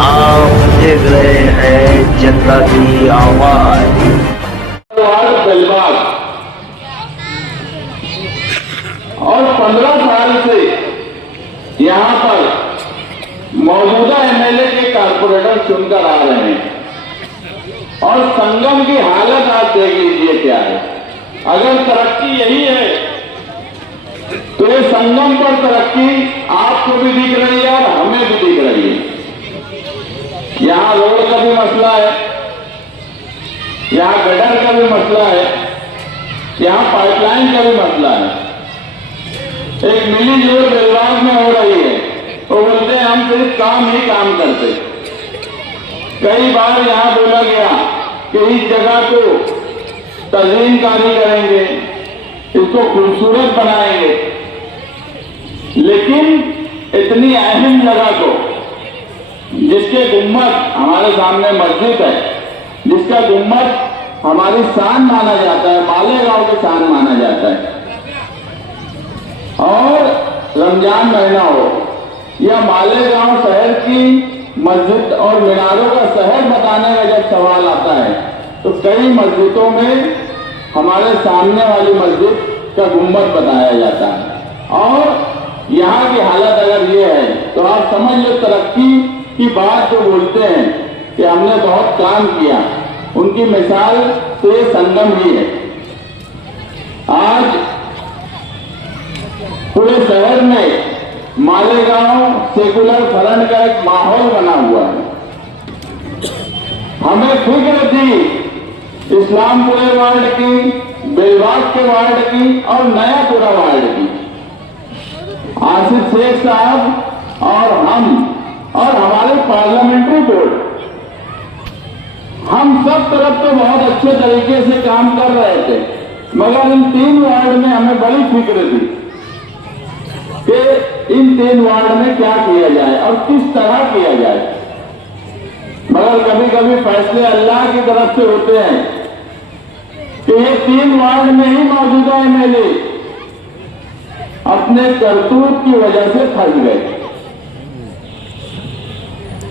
आप देख रहे हैं जनता की आवाज। बेलबाग और 15 साल से यहाँ पर मौजूदा एमएलए के कारपोरेटर चुनकर आ रहे हैं और संगम की हालत आप देख लीजिए क्या है। अगर तरक्की यही है तो ये संगम पर तरक्की आपको भी दिख रही है और हमें भी दिख रही है। यहाँ रोड का भी मसला है, यहाँ गटर का भी मसला है, यहाँ पाइपलाइन का भी मसला है। एक मिली जोड़ बेलबाग में हो रही है तो बोलते हैं हम सिर्फ काम ही काम करते। कई बार यहाँ बोला गया कि इस जगह को तज़ीनकारी करेंगे, इसको खूबसूरत बनाएंगे, लेकिन इतनी अहम जगह को जिसके गुम्बद हमारे सामने मस्जिद है, जिसका गुम्बद हमारी शान माना जाता है, मालेगांव की शान माना जाता है, और रमजान महीना हो या मालेगांव शहर की मस्जिद और मीनारों का शहर बताने का जब सवाल आता है तो कई मस्जिदों में हमारे सामने वाली मस्जिद का गुम्बद बताया जाता है। और यहाँ की हालत अगर ये है तो आप समझ लो तरक्की की बात जो बोलते हैं कि हमने बहुत काम किया, उनकी मिसाल तो ये संगम ही है। आज पूरे शहर में मालेगांव सेकुलर फ्रंट का एक माहौल बना हुआ है। हमें फिक्र थी इस्लामपुरे वार्ड की, बेलबाग के वार्ड की और नयापुरा वार्ड की। आसिफ शेख साहब और हम और हमारे पार्लियामेंट्री बोर्ड, हम सब तरफ तो बहुत अच्छे तरीके से काम कर रहे थे, मगर इन 3 वार्ड में हमें बड़ी फिक्र थी कि इन 3 वार्ड में क्या किया जाए और किस तरह किया जाए। मगर कभी कभी फैसले अल्लाह की तरफ से होते हैं कि ये 3 वार्ड में ही मौजूदा एमएलए अपने करतूत की वजह से फंस गए।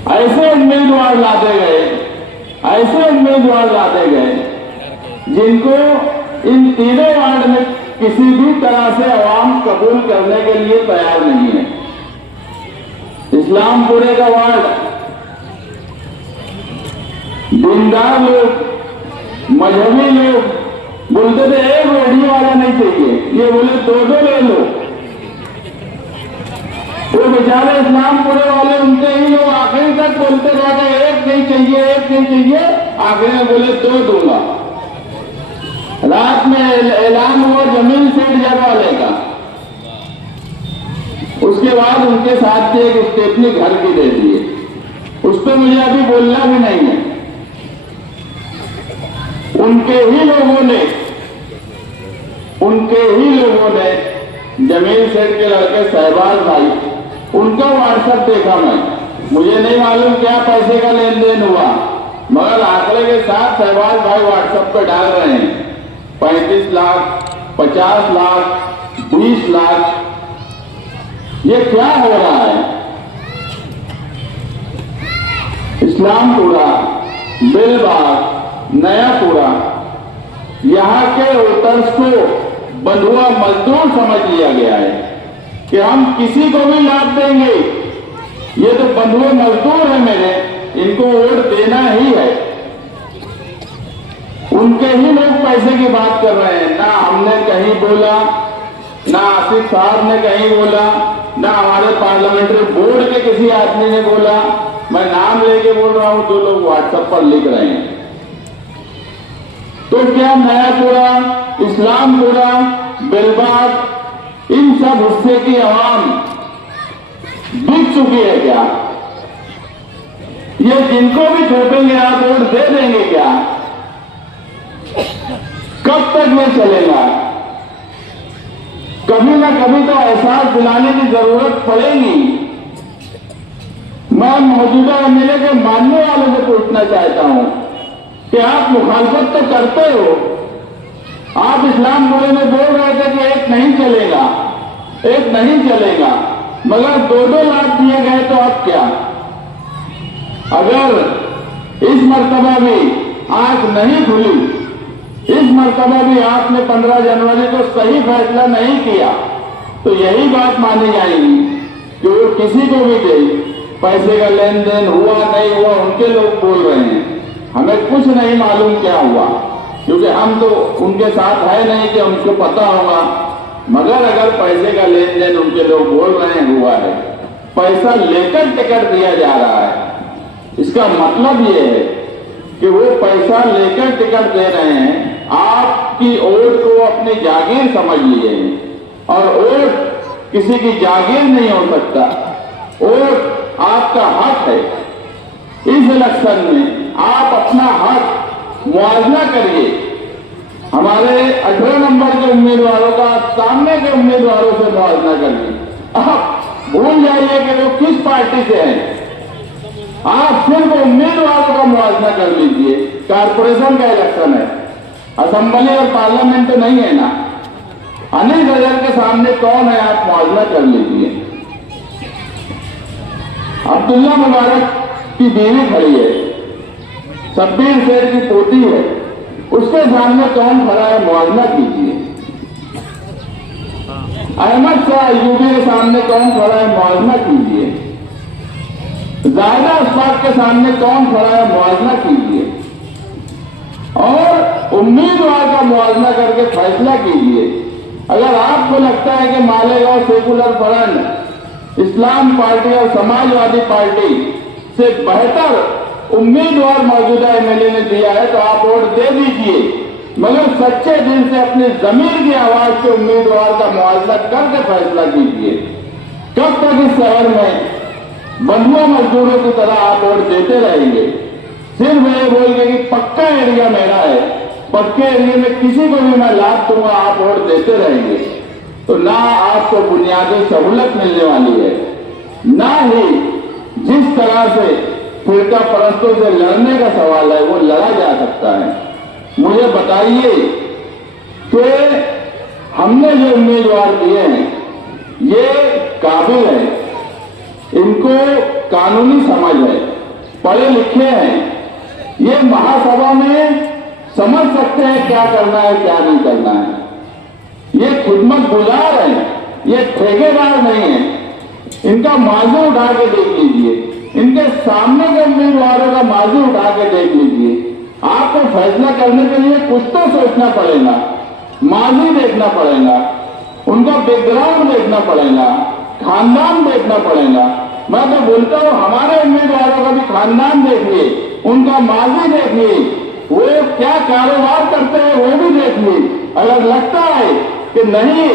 ऐसे उम्मीदवार लाते गए, ऐसे उम्मीदवार लाते गए जिनको इन 3 वार्ड में किसी भी तरह से अवाम कबूल करने के लिए तैयार नहीं है। इस्लामपुरे का वार्ड दीनदार लोग, मजहबी लोग बोलते थे एक रेडी वाला नहीं चाहिए, ये बोले 2-2 ले लो। वो बेचारे इस्लामपुरे वाले उनके ही लोग आखिरी तक बोलते रहते एक नहीं चाहिए, एक नहीं चाहिए, आखिर में बोले 2 दूंगा। रात में ऐलान हुआ जमीन सेठ जगह वाले का, उसके बाद उनके साथ से एक स्टेपनी घर की दे दिए। उस पर मुझे अभी बोलना भी नहीं है। उनके ही लोगों ने जमीन सेठ के लड़के शहबाज भाई, उनका व्हाट्सएप देखा मैं, मुझे नहीं मालूम क्या पैसे का लेन देन हुआ, मगर आंकड़े के साथ शहबाज भाई व्हाट्सएप पे डाल रहे हैं 35 लाख, 50 लाख, 20 लाख। ये क्या हो रहा है? इस्लामपुरा, बेलबाग, नयापुरा, यहाँ के वोटर्स को बंधुआ मजदूर समझ लिया गया है कि हम किसी को भी लाभ देंगे, ये तो बंधुआ मजदूर है मेरे, इनको वोट देना ही है। उनके ही लोग पैसे की बात कर रहे हैं। ना हमने कहीं बोला, ना आसिफ साहब ने कहीं बोला, ना हमारे पार्लियामेंट्री बोर्ड के किसी आदमी ने बोला। मैं नाम लेके बोल रहा हूं, 2 लोग व्हाट्सएप पर लिख रहे हैं। तो क्या नयापुरा, इस्लामपुरा, बेलबाग, इन सब हिस्से की आवाम बिक चुकी है क्या? ये जिनको भी थोपेंगे आप वोट दे देंगे क्या? कब तक ये चलेगा? कभी ना कभी तो एहसास दिलाने की जरूरत पड़ेगी। मैं मौजूदा एमएलए के मानने वालों से पूछना चाहता हूं कि आप मुखालफत तो करते हो, आप इस्लामपुरे में बोल रहे थे कि एक नहीं चलेगा, एक नहीं चलेगा, मगर 2-2 लाख दिए गए तो अब क्या? अगर इस मर्तबा भी आंख नहीं खुली, इस मर्तबा भी आपने 15 जनवरी को सही फैसला नहीं किया, तो यही बात मानी जाएगी कि वो किसी को भी दे, पैसे का लेन देन हुआ नहीं हुआ उनके लोग बोल रहे हैं, हमें कुछ नहीं मालूम क्या हुआ, क्योंकि हम तो उनके साथ है नहीं कि हमको पता होगा। मगर अगर पैसे का लेन देन उनके लोग बोल रहे हैं हुआ है, पैसा लेकर टिकट दिया जा रहा है, इसका मतलब ये है कि वो पैसा लेकर टिकट दे रहे हैं। आपकी वोट को अपनी जागीर समझ लिए हैं और वोट किसी की जागीर नहीं हो सकता, वोट आपका हक है। इस इलेक्शन में आप अपना हक मुआवजा करिए। हमारे 18 नंबर के उम्मीदवारों का सामने के उम्मीदवारों से मुआवजा करिए। आप भूल जाइए कि वो किस पार्टी से हैं, आप सिर्फ उम्मीदवारों का मुआवजा कर लीजिए। कारपोरेशन का इलेक्शन है, असेंबली और पार्लियामेंट तो नहीं है ना। अनिल गजर के सामने कौन है, आप मुआवजा कर लीजिए। अब्दुल्ला मुबारक की बीवी खड़ी है, शब्बीर शेर की पोती है, उसके सामने कौन खड़ा है, मुआवजा कीजिए। अहमद शाह यूबी के सामने कौन खड़ा है, मुआवजा कीजिए। जायदा अशफाक के सामने कौन खड़ा है, मुआवजा कीजिए और उम्मीदवार का मुआवजा करके फैसला कीजिए। अगर आपको लगता है कि मालेगांव सेकुलर फ्रंट इस्लाम पार्टी और समाजवादी पार्टी से बेहतर उम्मीदवार मौजूदा एमएलए ने दिया है तो आप वोट दे दीजिए, मगर सच्चे दिल से अपनी जमीर की आवाज से उम्मीदवार का मुआवजा करके फैसला कीजिए। कब तक इस शहर में बंधुआ मजदूरों की तरह आप वोट देते रहेंगे, सिर्फ ये बोल के कि पक्का एरिया मेरा है, पक्के एरिया में किसी को भी मैं लाभ दूंगा, आप वोट देते रहेंगे, तो ना आपको बुनियादी सहूलत मिलने वाली है, ना ही जिस तरह से फिरका परस्तों से लड़ने का सवाल है वो लड़ा जा सकता है। मुझे बताइए कि हमने जो उम्मीदवार दिए हैं ये काबिल है, इनको कानूनी समझ है, पढ़े लिखे हैं, ये महासभा में समझ सकते हैं क्या करना है क्या नहीं करना है। ये खिदमत गुजार हैं, ये ठेकेदार नहीं है। इनका माजू उठा के देख लीजिए, इनके सामने के उम्मीदवारों का माजू उठा के देख लीजिए। आपको फैसला करने के लिए कुछ तो सोचना पड़ेगा, माजी देखना पड़ेगा, उनका बैकग्राउंड देखना पड़ेगा, खानदान देखना पड़ेगा। मैं तो बोलता हूं हमारे उम्मीदवारों का भी खानदान देखिए, उनका माजी देखिए, वो क्या कारोबार करते हैं वो भी देखिए। अगर लगता है कि नहीं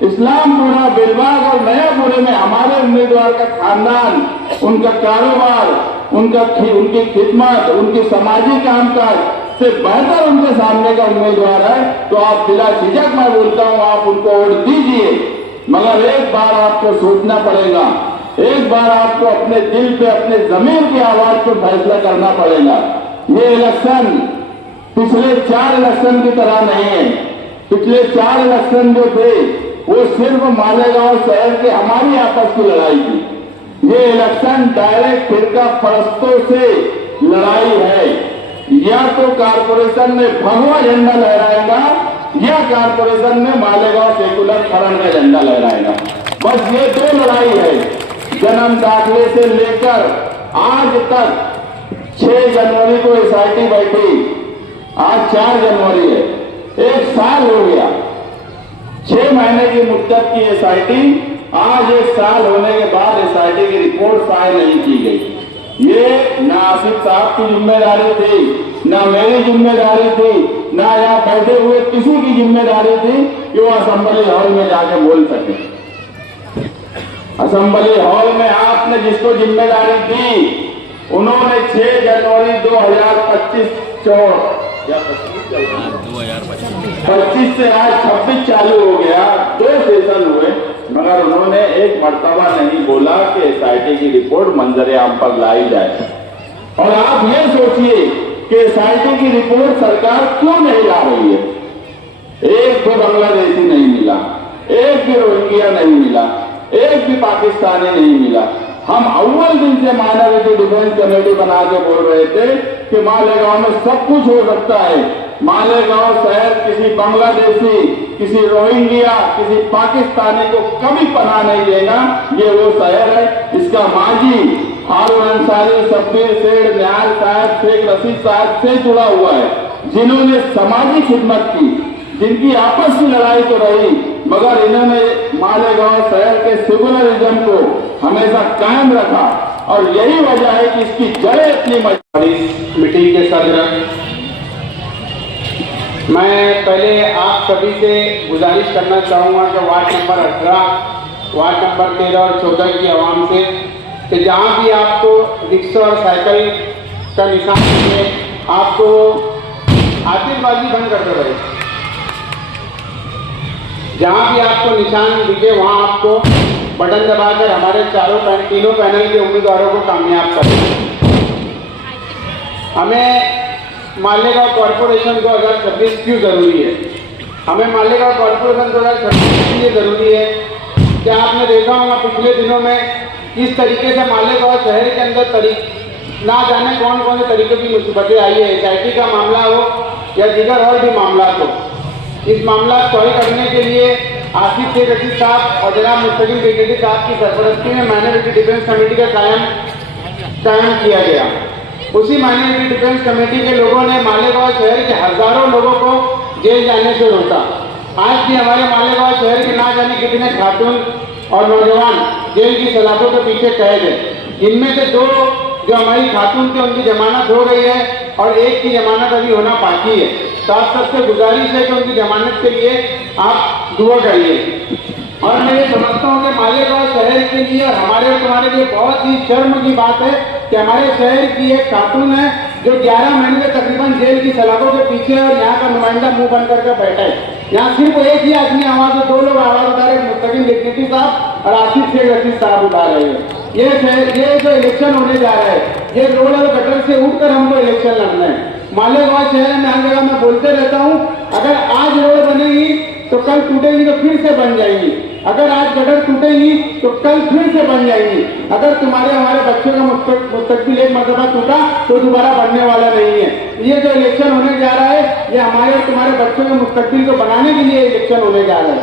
इस्लामपुरा, बेलबाग और नयापुरे में हमारे उम्मीदवार का खानदान, उनका कारोबार, उनकी खिदमत, उनकी सामाजिक कामकाज से बेहतर उनके सामने का उम्मीदवार है तो आप बिला झिझक मैं बोलता हूं आप उनको वोट दीजिए। मगर एक बार आपको सोचना पड़ेगा, एक बार आपको अपने दिल पे, अपने जमीन की आवाज पे फैसला करना पड़ेगा। ये इलेक्शन पिछले 4 इलेक्शन की तरह नहीं है। पिछले 4 इलेक्शन जो थे वो सिर्फ मालेगांव शहर के हमारी आपस की लड़ाई थी। ये इलेक्शन डायरेक्ट फिरका परस्तों से लड़ाई है। या तो कारपोरेशन में भगवा झंडा लहराएगा या कारपोरेशन में मालेगांव सेकुलर फ्रंट का झंडा लहराएगा। बस ये 2 लड़ाई है। जन्म दाखिले से लेकर आज तक 6 जनवरी को एसआईटी बैठी, आज 4 जनवरी है, 1 साल हो गया। 6 महीने की मुद्दत की एसआईटी, आज 1 साल होने के बाद एसआईटी की रिपोर्ट फाइल नहीं की गई। ये ना आसिफ साहब की जिम्मेदारी थी, ना मेरी जिम्मेदारी थी, ना यहाँ बैठे हुए किसी की जिम्मेदारी थी कि वो असेंबली हॉल में जाके बोल सके। असेंबली हॉल में आपने जिसको जिम्मेदारी दी उन्होंने 6 जनवरी 2025 से आज 26 चालू हो गया, 2 सेशन हुए, मगर उन्होंने एक मर्तबा नहीं बोला कि एसआईटी की रिपोर्ट मंजर आम पर लाई जाए। और आप ये सोचिए कि एसआईटी की रिपोर्ट सरकार क्यों नहीं ला रही है। एक भी बांग्लादेशी नहीं मिला, एक भी रोहिंग्या नहीं मिला, एक भी पाकिस्तानी नहीं मिला। हम अव्वल दिन से माइनॉरिटी डिफेंस कमेटी बना के बोल रहे थे कि मालेगांव में सब कुछ हो सकता है। मालेगांव शहर किसी बांग्लादेशी, किसी रोहिंग्या, किसी पाकिस्तानी को कभी पनाह नहीं देगा। ये वो शहर है, इसका मांझी हारून अंसारी, शब्बीर सेठ, निहाल साहब, शेख रशीद साहब से जुड़ा हुआ है, जिन्होंने समाजी खिदमत की, जिनकी आपस की लड़ाई तो रही, मगर इन्होंने मालेगांव शहर के सेकुलरिज्म को हमेशा कायम रखा और यही वजह है कि इसकी जड़ें इतनी मजबूत। मीटिंग के सदस्य, मैं पहले आप सभी से गुजारिश करना चाहूँगा कि वार्ड नंबर 18, वार्ड नंबर 13 और 14 की आवाम से कि जहाँ भी आपको रिक्शा और साइकिल का निशान मिले, आपको आतिशबाजी बंद कर दो। जहाँ भी आपको निशान दिखे वहाँ आपको बटन दबाकर हमारे तीनों पैनल के उम्मीदवारों को कामयाब करें। हमें मालेगांव कॉरपोरेशन 2026 क्यों जरूरी है? हमें मालेगांव कॉरपोरेशन 2026 इसलिए जरूरी है कि आपने देखा होगा पिछले दिनों में इस तरीके से मालेगांव शहर के अंदर ना जाने कौन कौन से तरीके की मुसीबतें आई है। SIT का मामला हो या दीगर और भी मामला हो, इस मामला को हल करने के लिए आसिफ शेख रशीद साहब और जनाब मुस्तकिम ब्रिगेडी साहब की सरपरस्ती में माइनॉरिटी डिफेंस कमेटी का कायम किया गया। उसी माइनॉरिटी डिफेंस कमेटी के लोगों ने मालेगांव शहर के हजारों लोगों को जेल जाने से रोका। आज भी हमारे मालेगांव शहर के ना जाने कितने खातून और नौजवान जेल की सलाखों के पीछे कैद है। इनमें से 2 जो हमारी खातून थी उनकी जमानत हो गई है और एक की जमानत अभी होना बाकी है। तो आप सबसे गुजारिश है कि उनकी जमानत के लिए आप दुआ करिए। और मैं ये समझता हूँ कि मालेगांव शहर के लिए और हमारे और तुम्हारे लिए बहुत ही शर्म की बात है कि हमारे शहर की एक खातून है जो 11 महीने से तकरीबन जेल की सलाखों के पीछे और यहाँ का नुमाइंदा मुंह बंद करके बैठा है। यहाँ सिर्फ एक ही आदमी आवाज, 2 लोग आवाज उठा रहे, मुस्तकिम ब्रिगेडी साहब और आसिफ शेख रशीद साहब उठा रहे हैं। ये जो इलेक्शन होने जा रहा है, ये रोड और गटर से उठकर हमको इलेक्शन लड़ना है। मालेगांव शहर में हर जगह मैं बोलते रहता हूँ, अगर आज रोड बनेगी तो कल टूटेगी तो फिर से बन जाएगी, अगर आज गटर टूटेगी तो कल फिर से बन जाएगी। अगर हमारे बच्चों का मुस्तकबिल एक मरतबा टूटा तो दोबारा बनने वाला नहीं है। ये जो इलेक्शन होने जा रहा है, ये हमारे और तुम्हारे बच्चों के मुस्तकबिल को बनाने के लिए इलेक्शन होने जा रहा है।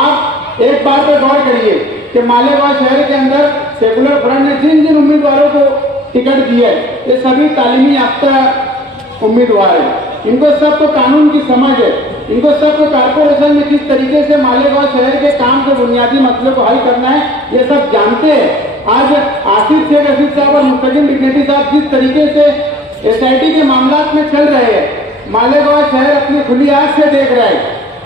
आप एक बात पर गौर करिए कि मालेगांव शहर के अंदर सेकुलर फ्रंट ने जिन उम्मीदवारों को टिकट दिया है, ये सभी तालीमी याफ्ता उम्मीदवार है। इनको सबको कानून की समझ है, इनको सबको कारपोरेशन में किस तरीके से मालेगांव शहर के काम के बुनियादी मसले को हल करना है, ये सब जानते हैं। आज आसिफ शेख रशीद साहब और मुस्तकिम ब्रिगेडी साहब जिस तरीके से SIT के मामला में चल रहे हैं, मालेगांव शहर अपनी खुली आंख से देख रहा है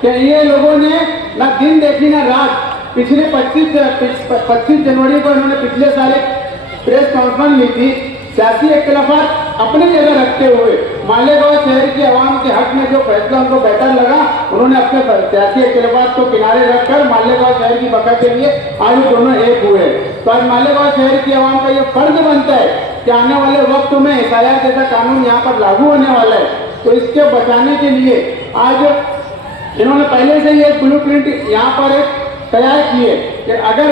कि ये लोगों ने ना दिन देखी ना रात। पिछले 25 जनवरी को इन्होंने पिछले साल एक प्रेस कॉन्फ्रेंस ली थी, सियासी इख्तिलाफात अपनी जगह रखते हुए मालेगांव शहर की आवाम के हक में जो फैसला उनको बेहतर लगा, उन्होंने अपने सियासी इख्तिलाफात को किनारे रखकर मालेगांव शहर की बका के लिए आज दोनों एक हुए। तो आज मालेगांव शहर की आवाम का ये फर्ज बनता है कि आने वाले वक्त में SIR जैसा कानून यहाँ पर लागू होने वाला है, तो इसके बचाने के लिए आज इन्होंने पहले से ही एक ब्लूप्रिंट यहाँ पर एक तैयार की है कि अगर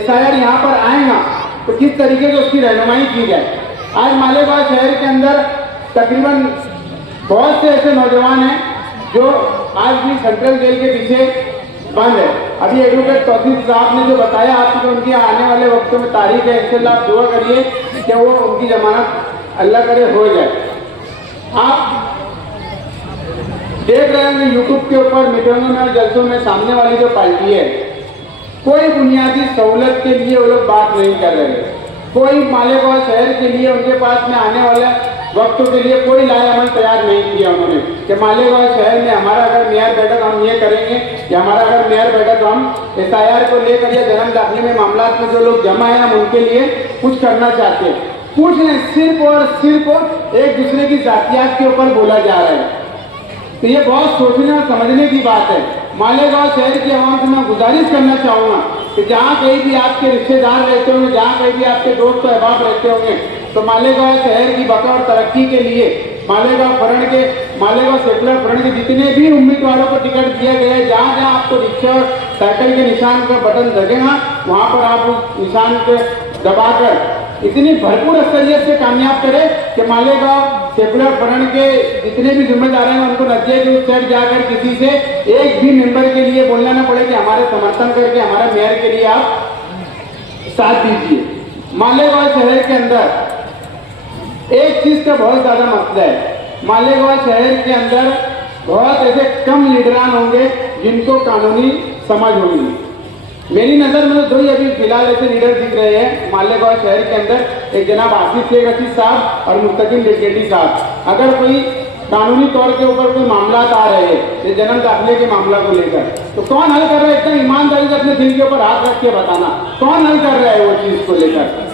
SIR यहाँ पर आएगा तो किस तरीके से उसकी रहनुमाई की जाए। आज मालेगांव शहर के अंदर तकरीबन बहुत से ऐसे नौजवान हैं जो आज भी सेंट्रल जेल के पीछे बंद है। अभी एडवोकेट तौसीफ साहब ने जो बताया आपको, उनकी आने वाले वक्तों में तारीख है, इंशाल्लाह आप दुआ करिए कि वो उनकी जमानत अल्लाह करे हो जाए। आप देख रहे हैं कि यूट्यूब के ऊपर मीटिंगों में और जलसों में सामने वाली जो पार्टी है, कोई बुनियादी सहूलत के लिए वो लोग बात नहीं कर रहे। कोई मालेगांव शहर के लिए उनके पास में आने वाले वक्तों के लिए कोई लाए अमल तैयार नहीं किया उन्होंने कि मालेगांव शहर में हमारा अगर मेयर बैठा तो हम ये करेंगे, या हमारा अगर मेयर बैठा तो हम SIR को लेकर या जन्म दाखिले में मामला में जो लोग जमा है हम उनके लिए कुछ करना चाहते हैं। कुछ नहीं, सिर्फ और सिर्फ एक दूसरे की जातियात के ऊपर बोला जा रहा है। तो ये बहुत सोचने और समझने की बात है। मालेगांव शहर की आवाम से मैं गुजारिश करना चाहूँगा कि जहाँ कहीं भी आपके रिश्तेदार रहते होंगे, जहाँ कहीं भी आपके दोस्त अहबाब रहते होंगे, तो मालेगांव शहर की बका और तरक्की के लिए मालेगांव सेकुलर फ्रंट के जितने भी उम्मीदवारों को टिकट दिया गया है, जहाँ जहाँ आपको रिक्शा और साइकिल के निशान का बटन लगेगा, वहाँ पर आप उस निशान के दबाकर इतनी भरपूर असलियत से कामयाब करे कि मालेगांव सेकुलर फ्रंट के जितने भी जिम्मेदार हैं उनको नजदीक उस साइड जाकर किसी से एक भी मेंबर के लिए बोलना ना पड़े कि हमारे समर्थन करके हमारे मेयर के लिए आप साथ दीजिए। मालेगांव शहर के अंदर एक चीज का बहुत ज्यादा मसला है। मालेगांव शहर के अंदर बहुत ऐसे कम लीडरान होंगे जिनको कानूनी समझ होगी। मेरी नजर में दो ही अभी फिलहाल ऐसे लीडर दिख रहे हैं मालेगांव शहर के अंदर, एक जनाब आसिफ शेख रशीद साहब और मुस्तकिम डिप्टी साहब। अगर कोई कानूनी तौर के ऊपर कोई मामला आ रहे हैं जन्म दाखिले के मामला को लेकर, तो कौन हल कर रहा है? इतना ईमानदारी से अपने दिल के ऊपर हाथ रख के बताना कौन हल कर रहा है वो चीज को लेकर?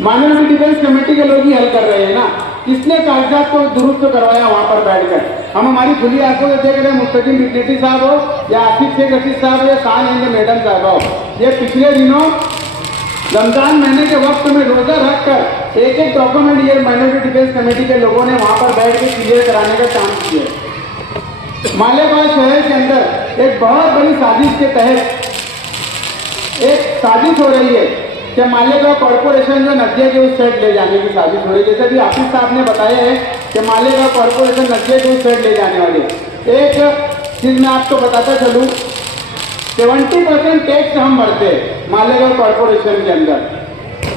माइनॉरिटी डिफेंस कमेटी के लोग ही हल कर रहे हैं ना। किसने कागजात को दुरुस्त करवाया वहां पर बैठकर? हम हमारी खुली आंखों से देख रहे हैं मुस्तकिम डिप्टी साहब हो या आसिफ शेख रशीद साहब या शान मैडम साहब हो, ये पिछले दिनों रमजान महीने के वक्त में रोजा रखकर एक एक डॉक्यूमेंट ये माइनॉरिटी डिफेंस कमेटी के लोगों ने वहां पर बैठ के क्लियर कराने का काम किया। मालेगांव शहर के अंदर एक बहुत बड़ी साजिश के तहत एक साजिश हो रही है कि मालेगांव कॉर्पोरेशन जो नदिया के उस साइड ले जाने की साजिश हो रही है। जैसे भी आसिफ साहब ने बताया है कि मालेगांव कॉर्पोरेशन नदिया के उस साइड ले जाने वाले। एक चीज मैं आपको बताता चलूं, 70% टैक्स हम भरते हैं मालेगांव कॉर्पोरेशन के अंदर।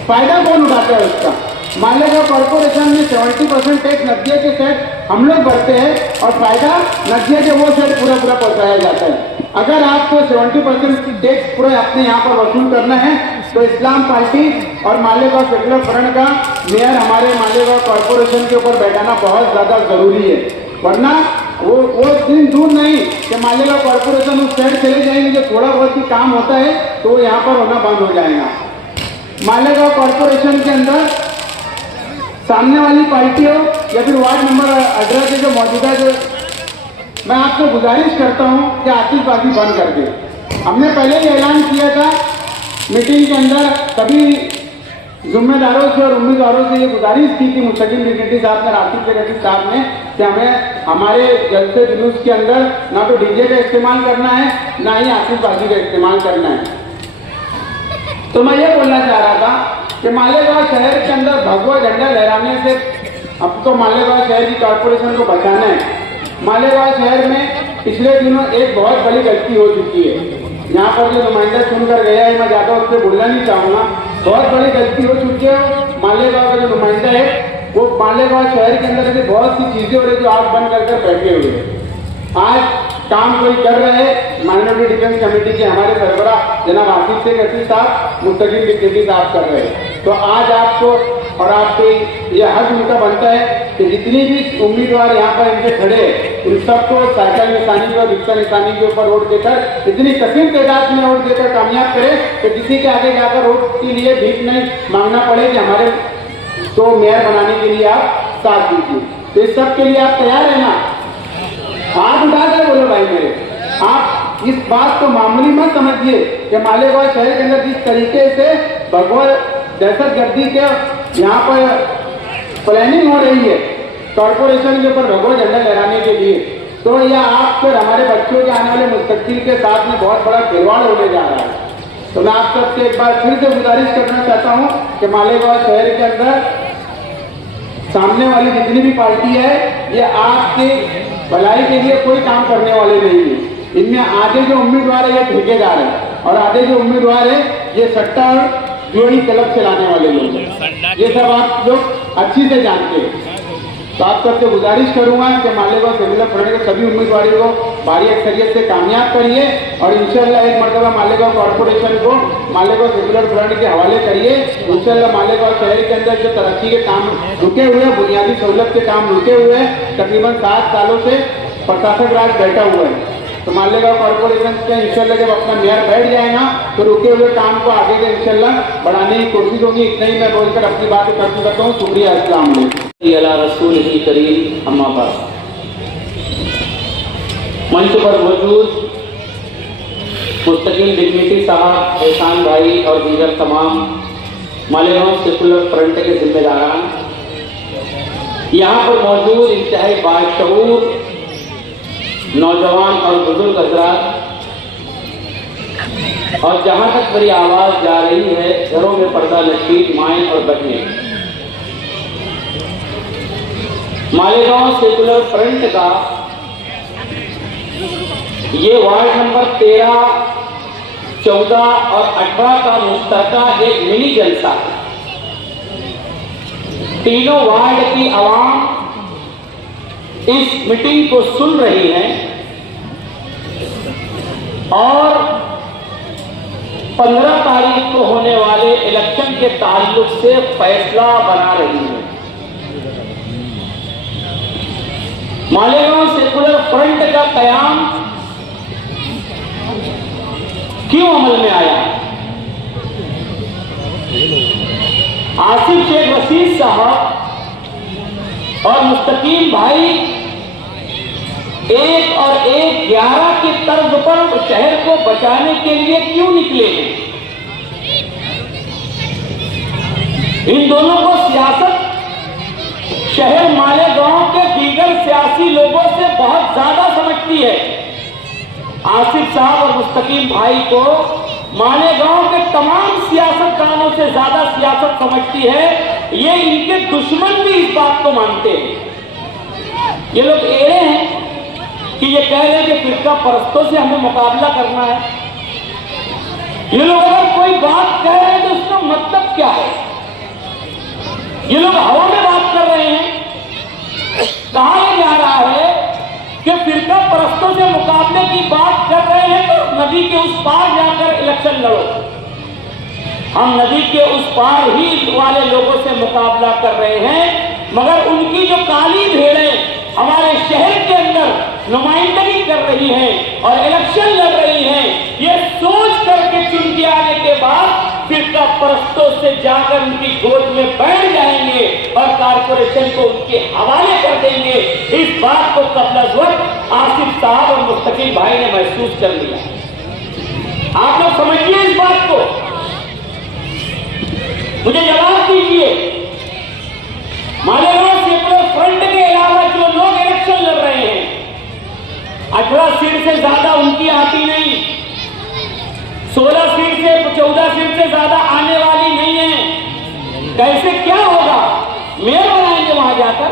फायदा कौन उठाता है उसका? मालेगांव कॉर्पोरेशन में 70% टैक्स नदिया के सेट हम लोग भरते हैं और फायदा नदिया के वो सेट पूरा पहुंचाया जाता है। अगर आपको 70% टैक्स पूरा अपने यहाँ पर वसूल करना है तो इस्लाम पार्टी और मालेगांव सेकुलर फ्रंट का मेयर हमारे मालेगांव कॉर्पोरेशन के ऊपर बैठाना बहुत ज्यादा जरूरी है। वरना वो दिन दूर नहीं कि मालेगांव कॉर्पोरेशन उस साइड चले जाएंगे, जो थोड़ा बहुत ही काम होता है तो वो यहाँ पर होना बंद हो जाएगा। मालेगांव कॉर्पोरेशन के अंदर सामने वाली पार्टी हो या फिर वार्ड नंबर 18 के जो मौजूदा जो, मैं आपको गुजारिश करता हूँ कि आतिशबाजी बंद कर दे। हमने पहले ही ऐलान किया था मीटिंग के अंदर, सभी जिम्मेदारों से और उम्मीदवारों से ये गुजारिश की थी मुस्तकिम डिप्टी साहब ने, आसिफ शेख रशीद साहब ने, कि हमें हमारे जलसे जुलूस के अंदर ना तो डीजे का इस्तेमाल करना है ना ही आतिशबाजी का इस्तेमाल करना है। तो मैं ये बोलना चाह रहा था कि मालेगांव शहर के अंदर भगवा झंडा लहराने से अब तो मालेगांव शहर की कॉर्पोरेशन को बचाना है। मालेगांव शहर में पिछले दिनों एक बहुत बड़ी गलती हो चुकी है। यहाँ पर जो नुमाइंदा चुनकर गया है, मैं ज़्यादा उससे बोलना नहीं चाहूँगा, बहुत बड़ी गलती हो चुकी है। मालेगांव का जो नुमाइंदा है वो मालेगांव शहर के अंदर ऐसी बहुत सी चीज़ें हो रही जो आग बंद कर बैठे हुए हैं। आज काम कोई कर रहे हैं माइनॉरिटी डिफेंस कमेटी के हमारे सरबरा जनाब आसिफ शेख रशीद साहब, मुस्तकिम डिप्टी साहब कर रहे हैं। तो आज आपको और आपके यह हक उनका बनता है कि जितनी भी उम्मीदवार यहाँ पर इनके खड़े हैं उन सबको साइकिल निशानी और रिक्शा निशानी के ऊपर वोट देकर इतनी कसीम तादाद में वोट देकर कामयाब करे कि किसी के आगे जाकर वोट के लिए भीख नहीं मांगना पड़े कि हमारे तो मेयर बनाने के लिए आप साथ दीजिए। तो इस सब के लिए आप तैयार है ना? हाथ उठा कर बोलो भाई मेरे, आप इस बात को मामूली मत समझिए कि मालेगांव शहर के अंदर जिस तरीके से भगवा दहशतगर्दी के यहाँ पर प्लानिंग हो रही है कॉर्पोरेशन के ऊपर भगवा झंडा लहराने के लिए, तो यह आप फिर हमारे बच्चों के आने वाले मुस्तकबिल के साथ में बहुत बड़ा खिलवाड़ होने जा रहा है। तो मैं आप सबसे एक बार फिर से गुजारिश करना चाहता हूँ कि मालेगांव शहर के अंदर सामने वाली जितनी भी पार्टी है ये आपके भलाई के लिए कोई काम करने वाले नहीं है। इनमें आधे जो उम्मीदवार है ये ठेकेदार है और आधे जो उम्मीदवार है ये सट्टा और जोड़ी क्लब चलाने वाले लोग हैं। ये सब आप लोग अच्छी से जानते हैं। तो आप सबसे गुजारिश करूंगा कि मालेगांव सेकुलर फ्रंट के सभी उम्मीदवारों को भारी अक्सरियत से कामयाब करिए और इंशाल्लाह एक मरतबा मालेगांव कॉर्पोरेशन को मालेगांव सेकुलर फ्रंट के हवाले करिए। इंशाल्लाह मालेगांव शहर के अंदर जो तरक्की के काम रुके हुए हैं, बुनियादी सहूलत के काम रुके हुए हैं, तकरीबन 7 सालों से प्रशासक राज बैठा हुआ है। तो मालेगांव कॉर्पोरेशन के इंशाल्लाह जब अपना मेयर बैठ जाएगा तो रुके हुए काम को आगे से इंशाल्लाह बढ़ाने की कोशिश होगी। इतना ही मैं बोलकर अपनी बात खत्म करता हूँ। शुक्रिया। अस्सलाम वालेकुम। अला रसूल ही करीम अम्मा बाद। मंच पर मौजूद मुस्तकिम डिप्टी साहब, एहसान भाई और दीगर तमाम मालेगांव सेकुलर फ्रंट के जिम्मेदारान, यहाँ पर मौजूद इंतहाई बाशऊर नौजवान और बुजुर्ग हजरात, और जहां तक मेरी आवाज जा रही है, घरों में पर्दा नशीद माएं और बहनें, मालेगांव सेकुलर फ्रंट का ये वार्ड नंबर 13, 14 और 18 का मुश्तरका एक मिनी जलसा है। तीनों वार्ड की आवाम इस मीटिंग को सुन रही है और 15 तारीख को होने वाले इलेक्शन के ताल्लुक से फैसला बना रही है। मालेगांव सेकुलर फ्रंट का कयाम क्यों अमल में आया? आसिफ शेख रशीद साहब और मुस्तकीम भाई 1 और 1 11 की तर्ज पर शहर को बचाने के लिए क्यों निकले हैं? इन दोनों को सियासत शहर मालेगांव के दीगर सियासी लोगों से बहुत ज्यादा समझती है। आसिफ साहब और मुस्तकीम भाई को मालेगांव के तमाम सियासतदानों से ज्यादा सियासत समझती है। ये इनके दुश्मन भी इस बात को मानते हैं। ये लोग एड़े हैं कि ये कह रहे हैं कि फिरका परस्तों से हमें मुकाबला करना है। ये लोग अगर कोई बात कह रहे हैं तो उसका मतलब क्या है? ये लोग हवा में बात कर रहे हैं। कहा यह जा रहा है कि फिरका परस्तों से मुकाबले की बात कर रहे हैं तो नदी के उस पार जाकर इलेक्शन लड़ो। हम नदी के उस पार ही वाले लोगों से मुकाबला कर रहे हैं, मगर उनकी जो काली भेड़ें हमारे शहर के अंदर नुमाइंदगी कर रही हैं और इलेक्शन लड़ रही हैं, ये सोच करके चुन के आने के बाद फिरका परस्तों से जाकर उनकी गोद में बैठ जाएंगे और कारपोरेशन को उनके हवाले कर देंगे। इस बात को कबल वक्त आसिफ साहब और मुस्तकीम भाई ने महसूस कर लिया। आप लोग समझिए इस बात को, मुझे जवाब दीजिए। मालेगांव सेकुलर फ्रंट के अलावा जो लोग इलेक्शन लड़ रहे हैं, 18 सीट से ज्यादा उनकी आती नहीं, 16 सीट से 14 सीट से ज्यादा आने वाली नहीं है। कैसे क्या होगा? मेयर बनाएंगे वहां जाकर।